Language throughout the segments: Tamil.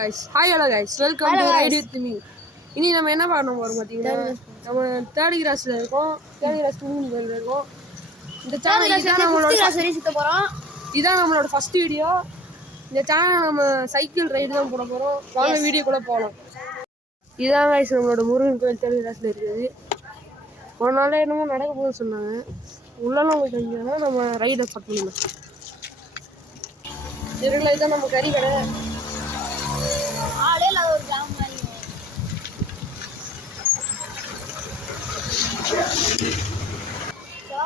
Hi hello guys welcome to right with me. இனி நம்ம என்ன பண்ண போறோம் பார்த்தீங்கன்னா, நம்ம தேர்ட் கிளாஸ்ல இருக்கோம். தேர்ட் கிளாஸ் மூணுல இருக்கோம். இந்த சேனல் இதான் நம்மளோட ஃபர்ஸ்ட் வீடியோ. இந்த சேனல் நம்ம சைக்கிள் ரைடு தான் போட போறோம். வாங்க வீடியோ கூட போகலாம். இதான் கைஸ் நம்மளோட முருகன் கோயில் தேர்ட் கிளாஸ்ல இருக்குது. ஒரு நாள் என்னமோ நடக்க போகுதுன்னு சொன்னாங்க. உள்ளெல்லாம் போய் கழிஞ்சோன்னா நம்ம ரைடை ஸ்டார்ட் பண்ணிடலாம். இதுல இதான் நம்ம கறி கடை.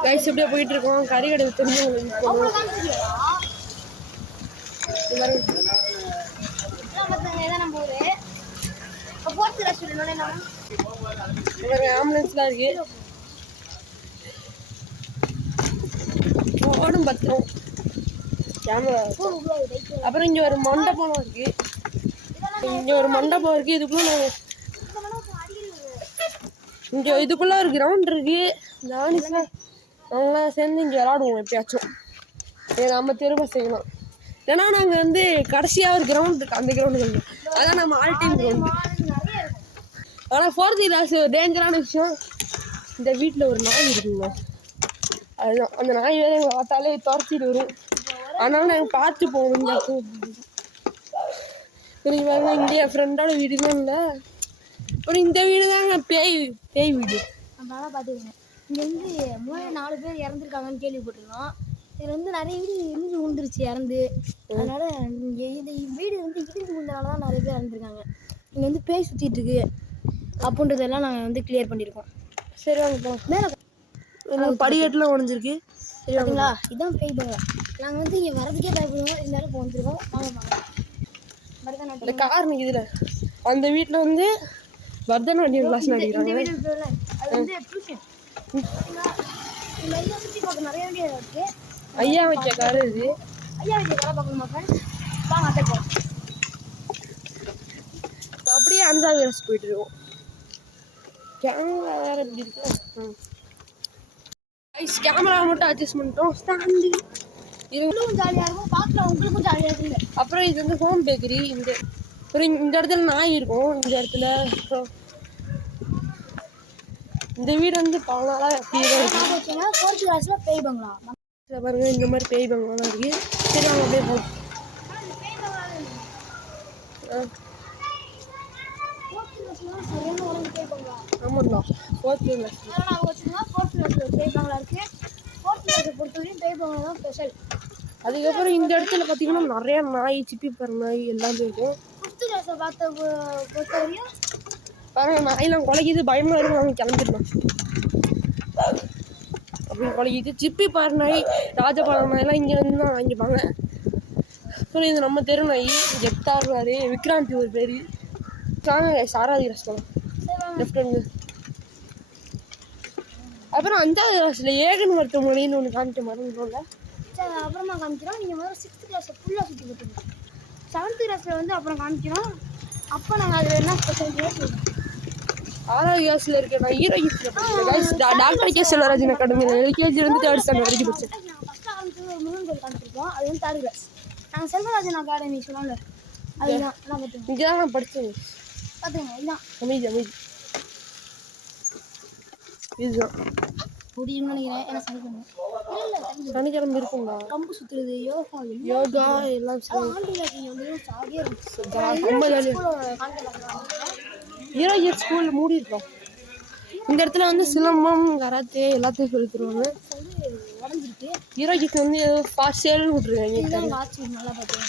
கைஸ் இப்படியே போயிட்டு இருக்கோம். கறி கடை தெரிஞ்சவங்க ஆம்புலன்ஸ்லாம் இருக்கு. ஓடும் பத்திரம் கேமரா. அப்புறம் இங்க ஒரு மண்டபம் இருக்கு. இதுக்குள்ள இங்க இதுக்குள்ள ஒரு கிரவுண்ட் இருக்கு. அவங்களாம் சேர்ந்து இங்கே விளாடுவோம் எப்பயாச்சும். நம்ம திரும்ப செய்யணும். ஏன்னா நாங்கள் வந்து கடைசியாக ஒரு கிரவுண்ட் இருக்கு. அந்த கிரவுண்டுகள் அதான் நம்ம ஆல் டைம் கிரவுண்டு. ஆனால் ஃபோர்த் கிளாஸ் டேஞ்சரான விஷயம், இந்த வீட்டில் ஒரு நாய் இருக்குங்க. அதுதான் அந்த நாய் வேறு எங்களை பார்த்தாலே துரத்திட்டு வரும். அதனால நாங்கள் பார்த்து போவோம். எனக்கு பாருங்க, இங்கே என் ஃப்ரெண்டோட வீடுலாம் இல்லை. அப்புறம் இந்த வீடு தாங்க பேய் வீடு. அதனால பார்த்துக்கோங்க. இங்கே வந்து 4 பேர் இறந்துருக்காங்கன்னு கேள்விப்பட்டிருக்கோம். இதில் வந்து நிறைய வீடு இடிஞ்சு விழுந்துருச்சு இறந்து. அதனால் இங்கே இது வீடு வந்து இடிஞ்சு விழுந்தனால தான் நிறைய பேர் இறந்துருக்காங்க. இங்கே வந்து பேய் சுற்றிட்டு இருக்கு அப்படின்றதெல்லாம் நாங்கள் வந்து கிளியர் பண்ணியிருக்கோம். சரி வாங்க போகலாம். மேலே படிக்கட்டுலாம் உடஞ்சிருக்கு. சரி சரிங்களா, இதுதான் பேய் பங்களா. நாங்கள் வந்து இங்கே வரதுக்கே பயப்படுவோம். இருந்தாலும் இப்போ வந்துருக்கோம். வாங்க இந்த கார் நிற்குதுல, அந்த வீட்டில் வந்து பரதநாட்டியம் கிளாஸ் நடிக்கிறாங்க. அது வந்து டியூஷன். சுற்றி பார்க்க நிறைய வீடியோ இருக்குது. ஐயா வைக்க கார் இது. ஐயா வைக்க காரை பார்க்கணுமா ஃப்ரெண்ட்ஸ்? வாங்க அத்தைப்போம். அப்படியே 5வது கிளாஸ் போயிட்டு இருக்கோம். கேமரா வேறு எப்படி இருக்கு. கேமரா மட்டும் அட்ஜஸ்ட் பண்ணிட்டோம். ஸ்டாண்டு இதுவும் ஜாலியாக இருக்கும், பார்க்கலாம். உங்களுக்கும் ஜாலியாக இருக்குங்க. அப்புறம் இது வந்து ஹோம் பேக்கரி. இந்த இடத்துல நாய் இருக்கும். இந்த இடத்துல இந்த வீடு வந்து பல நாளாக வச்சுங்க. ஃபோர்த் கிளாஸில் பேய் பங்களா பாருங்க. இந்த மாதிரி பேய் பங்களாலாம் இருக்கு. சரி வாங்க அப்படியே போகலாம். ஆமாம்ண்ணா ஃபோர்த் கிளாஸ். ஃபோர்த் கிளாஸில் பேய் பங்களா இருக்குது. ஃபோர்த் கிளாஸை பொறுத்தவரையும் பேய் பங்களா தான் ஸ்பெஷல். அதுக்கப்புறம் இந்த இடத்துல பார்த்தீங்கன்னா நிறையா நாய், சிப்பி பற நாய் எல்லாமே இருக்கும். ஃபிஃப்த் கிளாஸை பொறுத்தவரையும் பாருங்க, நாயெல்லாம் குலைக்குது. பயமாக இருக்கும். அவங்க கிளம்பிடலாம் அப்படி குலைக்குது. சிப்பி பாரு நாய், ராஜபாளையம் நாயெல்லாம் இங்கே வந்து தான் வாங்கிப்பாங்க. அப்புறம் இது நம்ம தெரு நாய் ஜெப்தார்வாரு, விக்ராந்தி ஒரு பேர். சாராதி ரசம் லெஃப்ட் ஹேண்டு. அப்புறம் 5வது கிளாஸில் ஏகன் மருத்துவமனைன்னு ஒன்று காமிக்க மறந்துட்டோம்ல. அப்புறமா காமிக்கிறோம். நீங்கள் முதல்ல 6th கிளாஸில் ஃபுல்லாக சுற்றி கொடுத்துருங்க. 7th கிளாஸில் வந்து அப்புறம் காமிக்கிறோம். அப்போ நாங்கள் அதில் என்ன ஸ்பெஷல் சொல்லுவோம். 6வது கிளாஸில் இருக்கேன் நான். டாக்டர் கே செல்வராஜன் அகாடமியில் LKG-லேருந்து 3rd ஸ்டாண்டர்ட் வரைக்கும் படித்தேன். நாங்கள் ஃபஸ்ட்டு ஆரம்பிச்சு ஒரு முருகன் கோயில் காமிச்சிருக்கோம். அது வந்து 3rd கிளாஸ். நாங்கள் செல்வராஜன் அகாடமி சொன்னோம்ல, அதுதான் என்ன பார்த்துங்க. இங்கே தான் நான் படித்தேன். பார்த்துங்க, இதுதான் அமைதி இதுதான் முடியும்னு நினைக்கிறேன். ஏன்னா சனிக்கிழமை இருக்குங்களா? கம்பு சுற்றுறது, யோகா எல்லாம் ஈரோஜி ஸ்கூல் மூடி இருக்கோம். இந்த இடத்துல வந்து சிலம்பம், கராத்தே எல்லாத்தையும் சொல்லி தருவாங்க. உடஞ்சிருக்கு. ஈரோஜிக்கு வந்து ஏதோ சேல்னு விட்டுருக்காங்க. நல்லா பார்த்தேன்.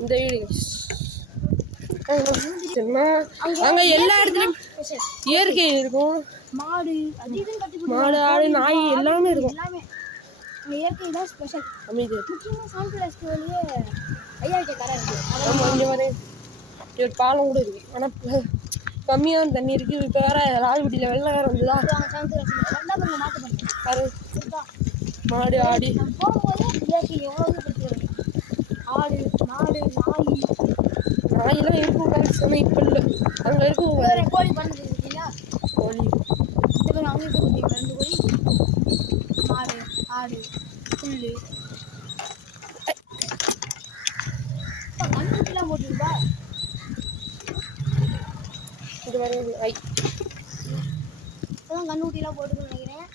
இந்த வீடு அங்கே எல்லா இடத்துலையும் இயற்கை இருக்கும். மாடு, ஆடு, நாய் எல்லாமே இருக்கும். எல்லாமே இயற்கை தான் ஸ்பெஷல். அமைதி. முக்கியமாக 7th கிளாஸ்க்கு வெளியே ஐயா வைக்க கடை இருக்குது. ஆமாம், இங்கே வர ஒரு பாலம் கூட இருக்குது. ஆனால் கம்மியான தண்ணி இருக்குது. இப்போ வேறு ராஜகுடியில் வெள்ளம் வேறு வந்துதா. 7th கிளாஸ் மாட்டு பண்ணி பாரு, மாடு ஆடி போகும்போது இயற்கை எவ்வளோ படுத்துறது. ஆடு, மாடு, நாயெல்லாம் இருக்கும். ஆனால் இப்போ இல்லை. அங்கே இருக்கும். கோழி பண்ணது இருக்கீங்களா? கோழி அங்கே இருக்குது. 2 கோழி, மாடு, ஆடு, புல். ஊட்டிலாம் போட்டுக்கணும்னு நினைக்கிறேன்.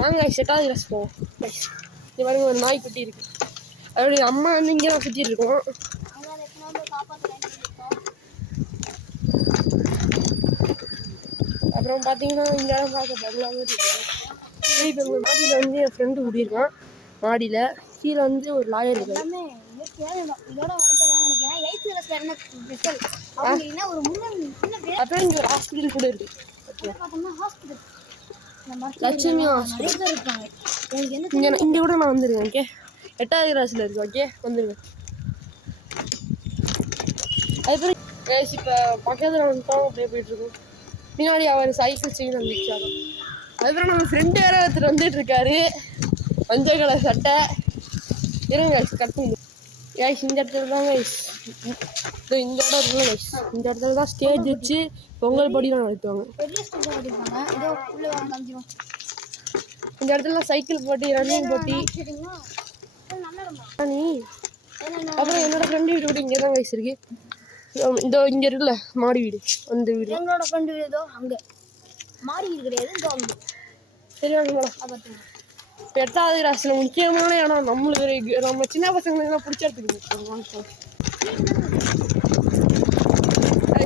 வாங்க செட்டாவது கிளாஸ் போவோம். இது பாருங்க ஒரு நாய்க்குட்டி இருக்கு. அதோடைய அம்மா வந்து இங்கே தான் சுற்றிட்டு இருக்கோம். அப்புறம் பார்த்தீங்கன்னா இந்த இடம் பார்க்க பங்களாவே இருக்குது. இப்போ உங்கள் மாடியில் வந்து என் ஃப்ரெண்டு குடியிருக்கான். மாடியில் கீழே வந்து ஒரு லாயர் இருக்கு. எல்லாமே இதோட வளர்த்ததான் நினைக்கிறேன். 8th கிளாஸ்ல என்ன ஸ்பெஷல் அப்படின்னா ஒரு முருகன் சின்ன பேர். அப்புறம் இங்கே ஒரு ஹாஸ்பிட்டல் கூட இருக்கு. பார்த்தோம்னா ஹாஸ்பிட்டல் லட்சுமி ஹாஸ்பிட்டல் நிறைய பேர் இருப்பாங்க. எனக்கு என்ன இங்கே கூட நான் வந்துருக்கேன். ஓகே 8வது கிளாஸில் இருக்கு. ஓகே வந்துருங்க. அதுக்கப்புறம் இப்போ பக்கத்தில் வந்துட்டோம். அப்படியே போயிட்டுருக்கோம். பின்னாடி அவர் சைக்கிள் செயின் வந்துச்சாரு. அதுக்கப்புறம் நம்ம ஃப்ரெண்டு வேற ஒருத்தர் வந்துட்டு இருக்காரு. மஞ்சள் கலர் சட்டை. இருங்க கைஸ் கட் பண்ணி கைஸ் இந்த இடத்துல தான் கைஸ் இந்த இடம் இருக்குல்ல கைஸ் இந்த இடத்துல தான் ஸ்டேஜ் வச்சு பொங்கல் பொடிலாம் நடத்துவாங்க. பெரிய ஸ்டேஜ் அடிப்பாங்க. இதோ உள்ள காமிச்சிரும். இந்த இடத்துல சைக்கிள் போட்டி ரன்னிங் போட்டி நீ. அப்புறம் என்னோட ஃப்ரெண்டு வீடு கூட இங்கே தான் கைஸ் இருக்கு. இந்த இங்கே இருக்குல்ல மாடி வீடு. அந்த வீடு எங்களோட ஃப்ரெண்டு வீடு ஏதோ அங்கே மாடி வீடு கிடையாது. இதோ அங்கே சரி வாங்க. பார்த்துங்க. 8வது கிளாஸில் முக்கியமான இடம் நம்மளுக்கு நம்ம சின்ன பசங்களுக்குலாம் பிடிச்ச இடத்துக்கு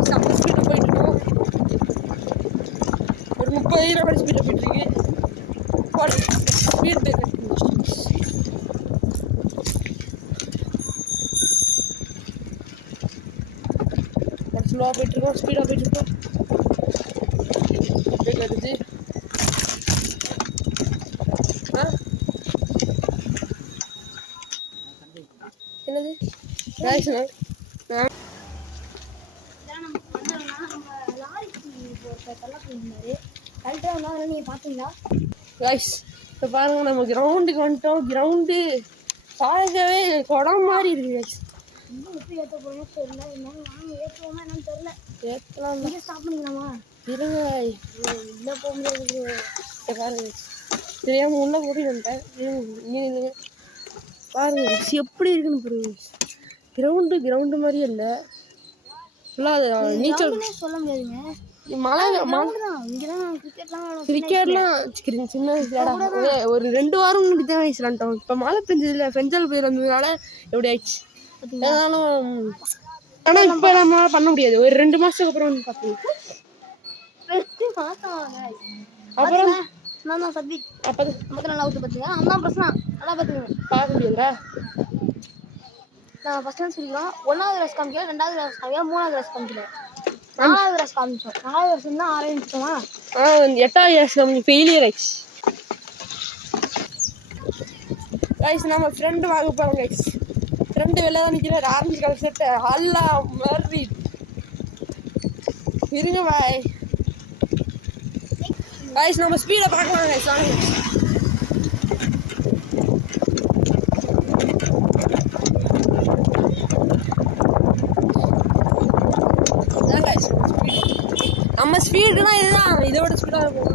செம்ம ஸ்பீடாக போயிட்டுருக்கோம். ஒரு 30 ஸ்பீடாக போயிட்டுருக்கு. ஸ்பீட் பிரேக்கர் ஸ்லோவாக போயிட்டுருக்கோம். ஸ்பீடாக போயிட்டுருக்கோம். பிரேக் வருது. என்னது இப்போ பாருங்க நம்ம கிரவுண்டுக்கு வந்துட்டோம். கிரவுண்டு பார்க்கவே குடம் மாதிரி இருக்கு கைஸ். ஏற்றலாம் இருங்க என்ன போக முடியாது. பாருங்க தெரியாமல் உள்ள கூட்டிட்டு வந்துட்டேன். பாருங்க எப்படி இருக்குன்னு பாருங்க. கிரவுண்டு மாதிரியே இல்லை. ஃபுல்லாக நீச்சல் சொல்ல முடியாதுங்க. மழை கிரிக்கெட்லாம் சின்ன ஒரு 2 வாரம் முன்னாடி தான் வயசு விளாண்டோம். இப்போ மழை பெஞ்சதில்ல பெஞ்சல் புயல் வந்ததுனால எப்படி ஆயிடுச்சு. ஆனால் இப்போ நம்மளால பண்ண முடியாது. ஒரு 2 மாதத்துக்கு அப்புறம் வந்து பார்ப்போம். அப்புறம் நான் சத்தி அப்போ நல்லா விட்டு பார்த்துங்க. அம்மா பிரச்சனை நல்லா பார்த்துக்கணும். பார்க்க முடியாதுடா. நான் ஃபஸ்ட் டைம் சொல்லிக்கிறோம். 1வது கிளாஸ் காமிக்கல, 2வது கிளாஸ் காமிக்கல, 3வது கிளாஸ் காமிக்கல, 4வது கிளாஸ் காமிச்சோம். 4வது வருஷம் தான் ஆரம்பிச்சோமா. 8வது கிளாஸ் காமிச்சு ஃபெயிலியர் ஆயிடுச்சு கைஸ். நம்ம ஃப்ரெண்டு வாங்க போகிறோம் கைஸ். ஃப்ரெண்டு வெளில தான் நிற்கிறார். ஆரஞ்சு கலர் சட்டை அல்லா மாதிரி இருங்க பாய். கைஸ் நம்ம ஸ்பீடை பார்க்கலாம் கைஸ். வாங்க நம்ம ஸ்பீடுனா இதுதான். இதோட ஸ்பீடாக இருக்கும்.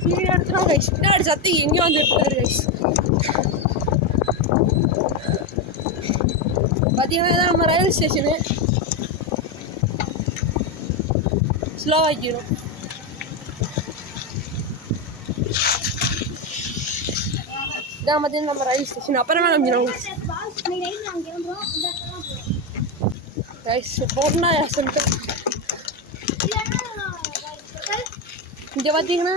ஸ்பீட் எடுத்துடும் கைஸ். பின்னாடி சத்தி எங்கேயும் வந்து எடுத்துக்காரு கைஸ். பார்த்தீங்கன்னா இதான் நம்ம ரயில்வே ஸ்டேஷனு. ஸ்லோவாக்கிடும். இதான் பார்த்தீங்கன்னா நம்ம ரயில்வே ஸ்டேஷன். அப்புறமா நம்பிடும் கைஸ். போனா சென்டர் இங்கே பார்த்தீங்கன்னா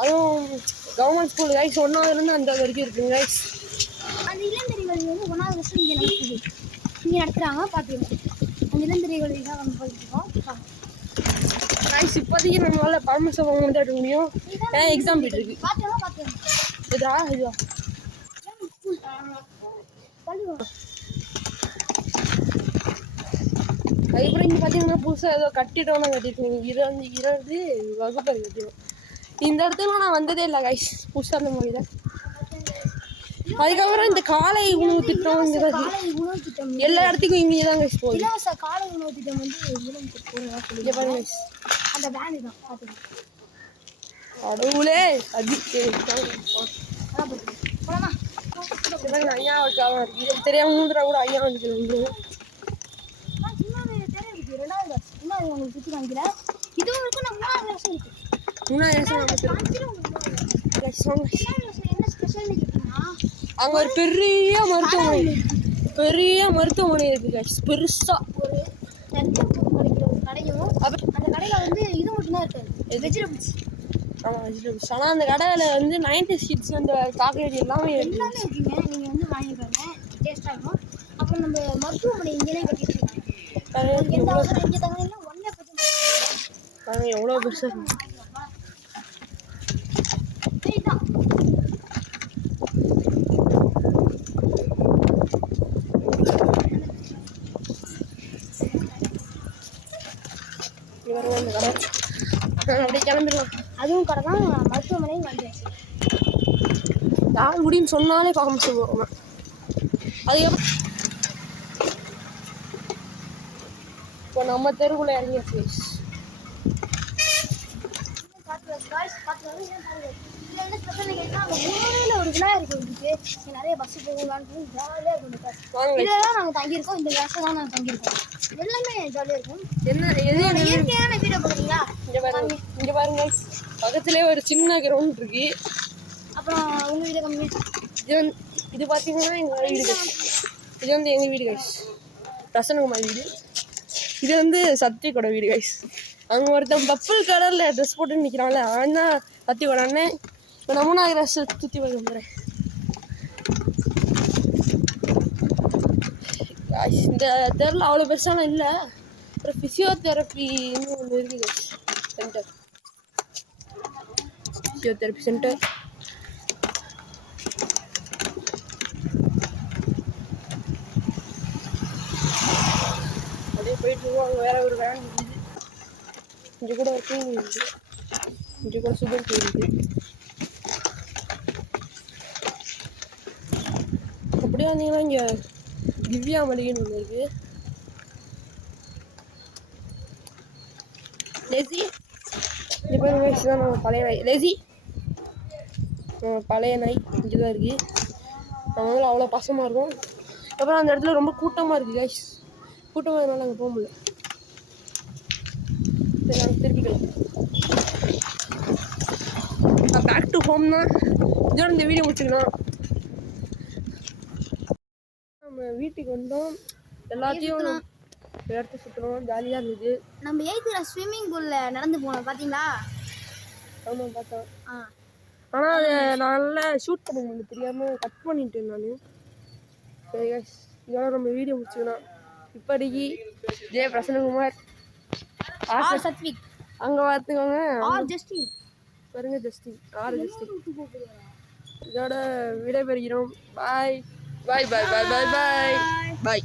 அதுவும் கவர்மெண்ட் ஸ்கூல் கைஸ். 1வதுலேருந்து 5வது வரைக்கும் இருக்குங்க கைஸ். அந்த இளந்தறி கல்வி வந்து 1வது வருஷம் இங்கே நடக்குது. இங்கே நடத்துகிறாங்க பார்த்துக்கணும். அந்த இளந்தறி கல்வி தான் நம்ம போயிட்டுருக்கோம் கைஸ். இப்போதைக்கு நம்மளால பர்மிஷன் வாங்க வந்து எடுக்க முடியும். எக்ஸாம் போயிட்டு இருக்கு. இதுவா இதுவா அதுக்கப்புறம் இங்கே பார்த்தீங்கன்னா புதுசாக ஏதோ கட்டிடம்னா கட்டிருக்கீங்க. 20 வகுப்பறை கட்டிடும். இந்த இடத்துல நான் வந்ததே இல்லை கைஸ். புதுசாக அந்த மாதிரி தான். அதுக்கப்புறம் இந்த காலை உணவு திட்டம் இங்கே தான் காலை உணவு திட்டம் எல்லா இடத்துக்கும் இங்கே தான் guys போகுது. இலவச காலை உணவு திட்டம் வந்து இங்கே பாருங்க guys. அந்த வேன் தான் பார்த்துக்கலாம். கடவுளே அது போலாமா? ஐயா இது தெரியாம மூந்துடா கூட ஐயா வந்து இன்னொரு தெரு இருக்கு, 2வது class. இன்னும் உங்களுக்கு சுற்றி காமிக்கல. இதுவும் இருக்கு, நம்ம 3வது class இருக்கு. 3வது என்ன ஸ்பெஷல்னு கேட்டீங்கன்னா அங்கே ஒரு பெரிய மருத்துவமனை இருக்கு guys. பெருசா ஒரு தனியாக கிடைக்கிற ஒரு கடையும், அந்த கடையில் வந்து இது மட்டும்தான் இருக்காது, வெஜிடபிள்ஸ் ஆமாம் வெஜிடபிள்ஸ். ஆனால் அந்த கடையில் வந்து 90s கிட்ஸ் அந்த சாக்லேட் எல்லாமே எல்லாமே இருக்குங்க. நீங்கள் வந்து வாங்கி பாருங்க, டேஸ்ட்டாக இருக்கும். அப்புறம் நம்ம மருத்துவமனை இங்கேயே கட்டிட்டுருக்காங்க. எந்த அவசரம் இங்கே தங்கினா ஒன்றே பற்றி எவ்வளோ பெருசாக இருக்கும். அந்த கடை அப்படியே கிளம்பிடலாம். அதுவும் கடை தான், மருத்துவமனையும் வந்துச்சு. யார் முடியும்னு சொன்னாலே பார்க்க முடிச்சுருவோம். அதுக்கப்புறம் இப்போ நம்ம தெருவுக்குள்ள இறங்கியாச்சு. ஒரு விநாயகர் கோயில் இருக்கு, நிறைய பஸ் போகலான்னு ஜாலியாக இருக்கும். இதெல்லாம் நாங்கள் தங்கியிருக்கோம், இந்த வருஷம் தான் நாங்கள் தங்கியிருக்கோம். எல்லாமே ஜாலியாக இருக்கும். என்ன இயற்கையான வீடியோ பார்க்குறீங்களா? இங்கே பாருங்க பக்கத்துலேயே ஒரு சின்ன கிரவுண்ட் இருக்கு. அப்புறம் உங்கள் வீடு கம்மி. இது பார்த்தீங்கன்னா எங்கள் வீடு guys. இது வந்து எங்கள் வீடு guys, பிரசன்னகுமார் வீடு. இது வந்து சத்தியக்கோட வீடு guys. அங்கே ஒருத்தன் பர்பிள் கலரில் ட்ரெஸ் போட்டு நிற்கிறான்ல, அவன் தான் சத்தியக்கோட அண்ணன். இப்போ நம்ம 3வது கிளாஸ் சுற்றி பார்க்க போகிறேன். இந்த தெருவில் அவ்வளோ பெருசாலாம் இல்லை. அப்புறம் ஃபிசியோதெரப்பின்னு ஒன்று இருக்குது guys, சென்டர். Physiotherapy centre. அப்படியே போயிட்டு இருக்கோம். அங்கே வேற ஒரு வேன் இருக்குது. இங்கே கூட ஒரு டிவி இருக்குது. இங்கே கூட சுகர் டிவி இருக்குது. அப்படியே வந்தீங்கன்னா இங்கே திவ்யா மளிகைன்னு ஒன்று இருக்குது. லெசி இங்கே பாருங்க guys, தான் நம்ம பழைய நாய் லெசி. பழைய நாய் இங்கே தான் இருக்குது. நம்ம வந்து அவ்வளோ பாசமாக இருக்கும். அப்புறம் அந்த இடத்துல ரொம்ப கூட்டமாக இருக்குது guys. கூட்டமாக இருந்தாலும் அங்கே போக முடியல. சரி நாங்கள் திருப்பிக்கலாம். பேக் டு ஹோம் தான். இதோட இந்த வீடியோ முடிச்சுக்கலாம். நம்ம வீட்டுக்கு வந்தோம், எல்லாத்தையும் இடத்த சுற்றணும், ஜாலியாக இருந்தது. நம்ம 8th கிளாஸ் ஸ்விம்மிங் பூலில் நடந்து போனோம், பார்த்தீங்களா? ஆமாம் பார்த்தோம். ஆனால் அதை நல்லா ஷூட் பண்ண முடியல, தெரியாமல் கட் பண்ணிட்டேன் நான். சரி guys, இதோட நம்ம வீடியோ முடிச்சுக்கலாம். இப்போதைக்கு ஜெய பிரசன்னகுமார் சத்விக் அங்கே பார்த்துக்கோங்க. ஜஸ்டின் பாருங்க, ஜஸ்டின் ஜஸ்டின். இதோட விடைபெறுகிறோம். பாய் பாய் பாய் பாய் பாய் பாய் பாய்.